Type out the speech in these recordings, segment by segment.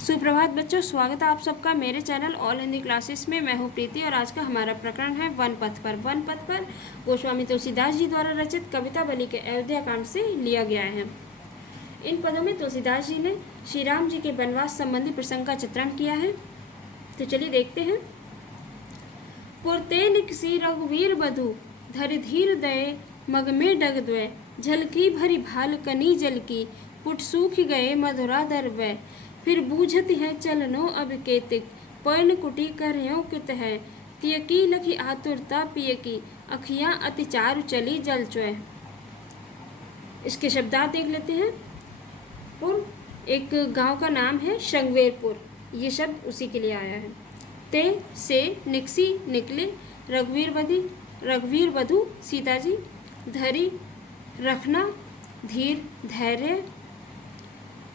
सुप्रभात बच्चों, स्वागत है आप सबका मेरे चैनल ऑल हिंदी क्लासेस में। मैं हूं प्रीति और आज का हमारा प्रकरण है वन पथ पर। वन पथ पर गोस्वामी तुलसीदास जी द्वारा रचित कविता बलि के अयोध्या कांड से लिया गया है। इन पदों में तुलसीदास जी ने श्री राम जी के वनवास संबंधी प्रसंग का चित्रण किया है। तो चलिए देखते हैं। पुरते निकसी रघुवीर बधु धरि धीर दये मग में डग द्वय झलकी भरी भाल कनी जल की पुट सूख गए मधुरा दरवय फिर बूझत है चलनो अब केतिक पर्ण कुटी करयो कित है तियकी लखी आतुरता पिय की अखियाँ अति चारु चली जल चुए। इसके शब्दार्थ देख लेते हैं। पुर एक गांव का नाम है शृंगवेरपुर, ये शब्द उसी के लिए आया है। ते से निकसी निकले रघुवीर वधु सीता जी, धरी रखना धीर धैर्य,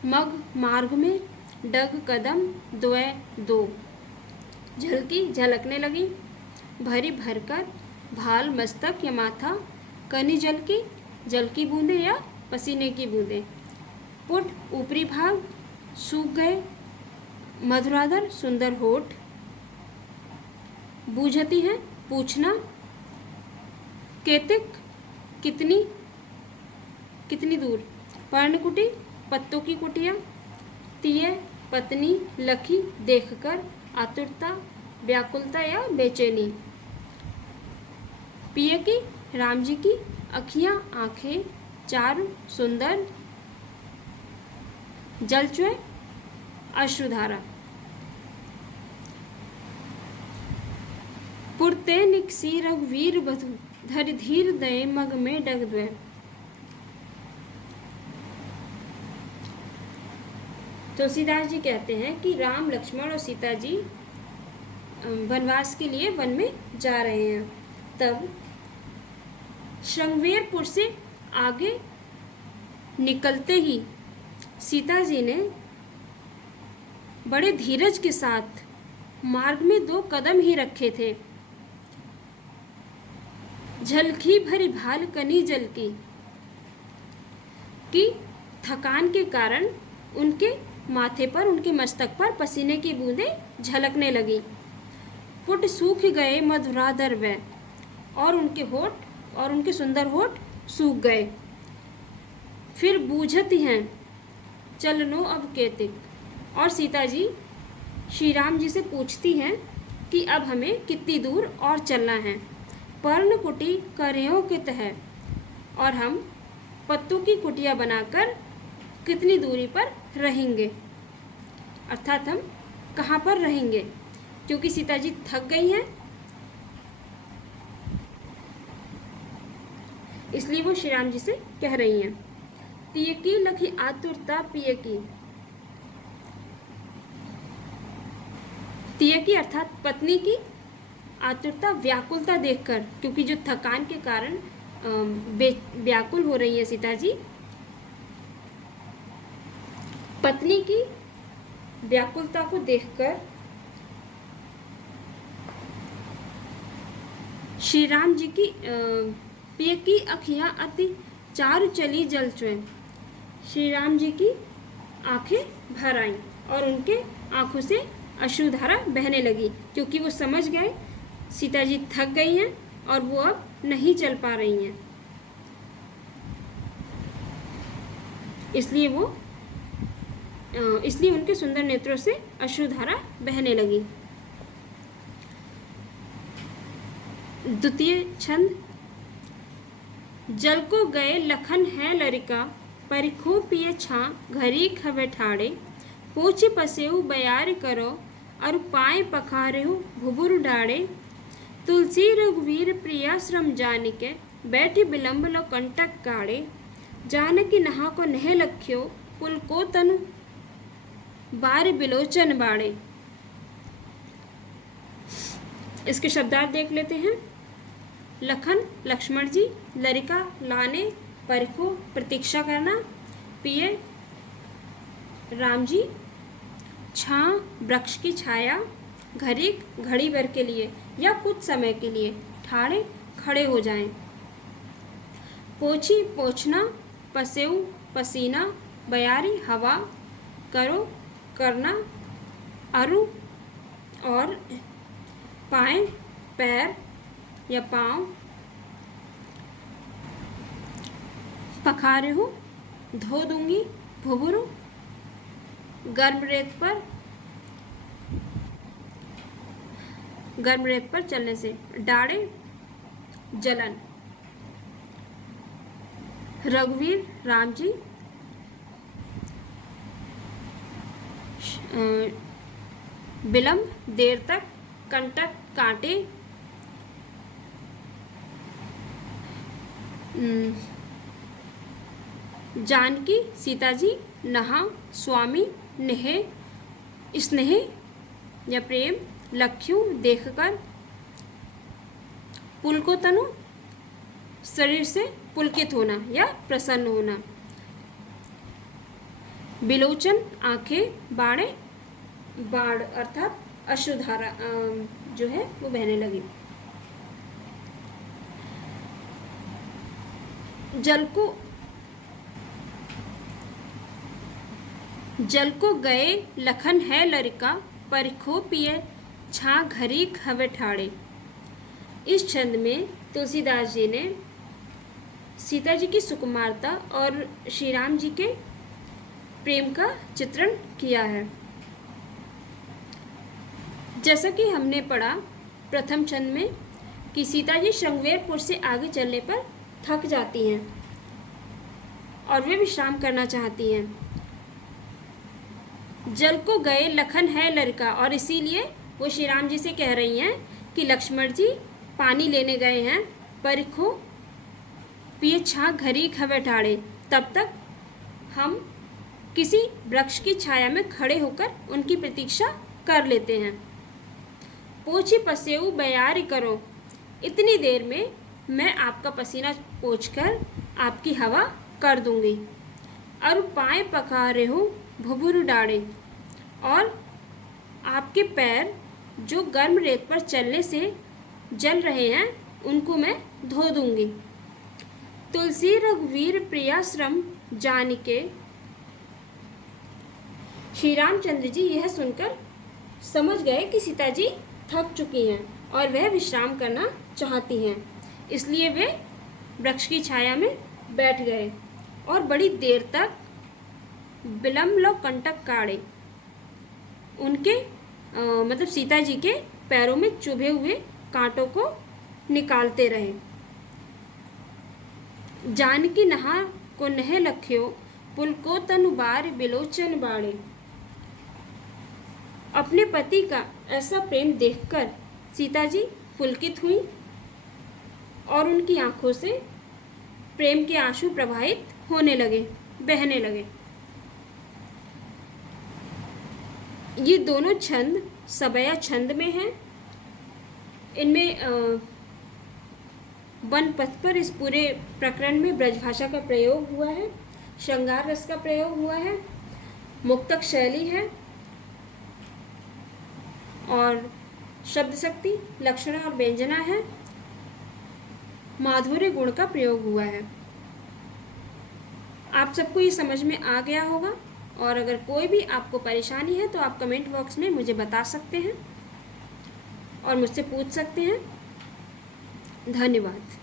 मग मार्ग में, डग कदम द्वय दो, झलकी झलकने लगी, भरी भरकर भाल मस्तक या माथा, कनी जल की बूंदे या पसीने की बूंदे, पुट ऊपरी भाग, सूख गए, मधुराधर सुंदर होठ, बूझती है पूछना, केतिक कितनी दूर, पर्णकुटी पत्तों की कुटिया, तिय पत्नी, लखी देखकर, आतुरता व्याकुलता या बेचैनी, पिय की राम जी की, अखियाँ आँखें, चारु सुंदर, जलचुए अश्रुधारा। पुरते निकसी रघुवीर बधु धरि धीर दये मग में डग द्वय। तुलसीदास जी कहते हैं कि राम लक्ष्मण और सीता जी वनवास के लिए वन में जा रहे हैं। तब शृंगवेरपुर से आगे निकलते ही सीता जी ने बड़े धीरज के साथ मार्ग में 2 कदम ही रखे थे। झलकी भरी भाल कनी जल की थकान के कारण उनके माथे पर, उनके मस्तक पर पसीने की बूंदें झलकने लगी। पुट सूख गए मधुराधर वय, और उनके सुंदर होठ सूख गए। फिर बूझती हैं चलनो अब केतिक, और सीता जी श्री राम जी से पूछती हैं कि अब हमें कितनी दूर और चलना है। पर्ण कुटी करयो कित है, और हम पत्तों की कुटिया बनाकर कितनी दूरी पर रहेंगे, अर्थात हम कहाँ पर रहेंगे, क्योंकि सीता जी थक गई हैं, इसलिए वो श्री राम जी से कह रही हैं। तिय की लखी आतुरता पिय की, तिय की अर्थात पत्नी की आतुरता व्याकुलता देखकर, क्योंकि जो थकान के कारण व्याकुल हो रही है सीता जी, पत्नी की व्याकुलता को देखकर श्री राम जी की पिय की अखियाँ अति चारु चली जल चुए। श्री राम जी की आंखें भर आईं और उनके आंखों से अश्रुधारा बहने लगी, क्योंकि वो समझ गए सीता जी थक गई हैं और वो अब नहीं चल पा रही हैं, इसलिए उनके सुंदर नेत्रों से अश्रुधारा बहने लगी। द्वितीय छंद। जल को गए लखन है लरिका परिखो पिय छा घरी खबे ठाड़े पोछे पसेऊ बयार करो और पाए पखारेहु भुबुर डाड़े तुलसी रघुवीर प्रिया श्रम जानिके बैठी विलंब लो कंटक काड़े जानकी नहा को नह लख्यो पुल को तनु बार बिलोचन बाड़े। इसके शब्दार्थ देख लेते हैं। लखन लक्ष्मण जी, लरिका लाने, परिखो प्रतीक्षा करना, पिए राम जी, छां वृक्ष की छाया, घड़ी घड़ी भर के लिए या कुछ समय के लिए, ठाड़े खड़े हो जाएं, पोछी पोछना, पसेऊ पसीना, बयारी हवा, करो करना, अरु और पाए, पैर या पाँव, पखारे हो, धो दूंगी, भुभुरु, गर्म रेत पर चलने से, डाढ़े, जलन, रघुवीर राम जी, विलंब देर तक, कंटक कांटे, जानकी सीता जी, नहा, स्वामी, नेहे, स्नेह या प्रेम, लख्यू देखकर, पुलकोतनु शरीर से पुलकित होना या प्रसन्न होना, बिलोचन आंखें, बाड़े, बाढ़ अर्थात अश्रुधारा जो है वो बहने लगी, जल को गए लखन है लरिका, परिखो पिए छा घरी खवे ठाड़े। इस छंद में तुलसीदास जी ने सीता जी की सुकुमारता और श्री राम जी के प्रेम का चित्रण किया है। जैसा कि हमने पढ़ा प्रथम छंद में कि सीता जी श्रृंगवेरपुर से आगे चलने पर थक जाती हैं और वे विश्राम करना चाहती हैं। जल को गए लखन है लड़का, और इसीलिए वो श्री राम जी से कह रही हैं कि लक्ष्मण जी पानी लेने गए हैं, परिखो पिए छा घरी खवे ठाड़े, तब तक हम किसी वृक्ष की छाया में खड़े होकर उनकी प्रतीक्षा कर लेते हैं। पोछी पसेऊ बयारी करो, इतनी देर में मैं आपका पसीना पोंछकर आपकी हवा कर दूंगी। और पाए पखारे हो भुभुरु डाड़े, और आपके पैर जो गर्म रेत पर चलने से जल रहे हैं उनको मैं धो दूंगी। तुलसी रघुवीर प्रियाश्रम जानिके, श्री रामचंद्र जी यह सुनकर समझ गए कि सीता जी थक चुकी हैं और वह विश्राम करना चाहती हैं, इसलिए वे वृक्ष की छाया में बैठ गए और बड़ी देर तक विलंब लो कंटक काढ़े, उनके मतलब सीता जी के पैरों में चुभे हुए कांटों को निकालते रहे। जानकी नहा को नह लख्यो, पुलको तनु बार बिलोचन बाड़े। अपने पति का ऐसा प्रेम देखकर सीता जी पुलकित हुई और उनकी आंखों से प्रेम के आंसू प्रवाहित होने लगे, बहने लगे। ये दोनों छंद सबया छंद में हैं। इनमें वन पथ पर इस पूरे प्रकरण में ब्रजभाषा का प्रयोग हुआ है, श्रृंगार रस का प्रयोग हुआ है, मुक्तक शैली है और शब्द शक्ति, लक्षणा और व्यंजना है, माधुर्य गुण का प्रयोग हुआ है। आप सबको ये समझ में आ गया होगा, और अगर कोई भी आपको परेशानी है तो आप कमेंट बॉक्स में मुझे बता सकते हैं और मुझसे पूछ सकते हैं। धन्यवाद।